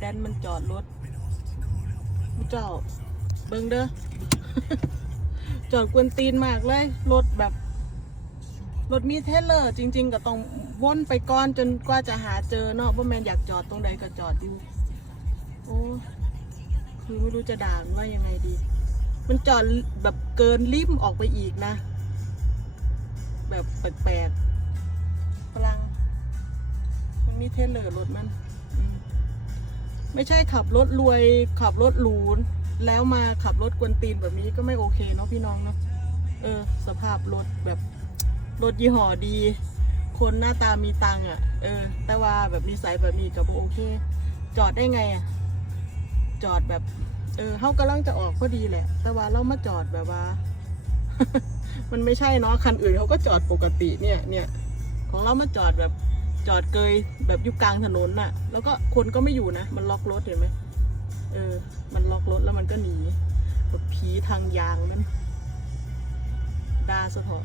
แดนมันจอดรถเจ้าเบิงเด้อ จอดกวนตีนมากเลย รถแบบ รถมีเทเลอร์ จริง ๆ ก็ต้องวนไปก่อนจนกว่าจะหาเจอเนาะว่าแมนอยากจอดตรงใดก็จอดอยู่โอ้คือไม่รู้จะด่างว่ายังไงดี มันจอดแบบเกินริมออกไปอีกนะ แบบแปลกๆพลัง มันมีเทเลอร์รถมัน ไม่ใช่ขับรถรวยขับรถหรูแล้วมาขับรถกวนตีนแบบนี้ก็ไม่โอเคเนาะพี่น้องเนาะเออ สภาพรถแบบรถยี่ห้อดี คนหน้าตามีตังค์อะ เออ แต่ว่าแบบนิสัยแบบนี้กับโอเค จอดได้ไงอะจอดแบบ เออเขากำลังจะออกพอดีแหละ แต่ว่าเรามาจอดแบบว่า มันไม่ใช่เนาะคันอื่นเขาก็จอดปกติเนี่ยเนี่ยของเรามาจอดแบบ จอดเกยแบบยุคกลางถนนน่ะ แล้วก็คนก็ไม่อยู่นะ มันล็อกรถเห็นไหมเออ มันล็อกรถแล้วมันก็หนีแบบผีทางยางนั่นด่าสะเถอะ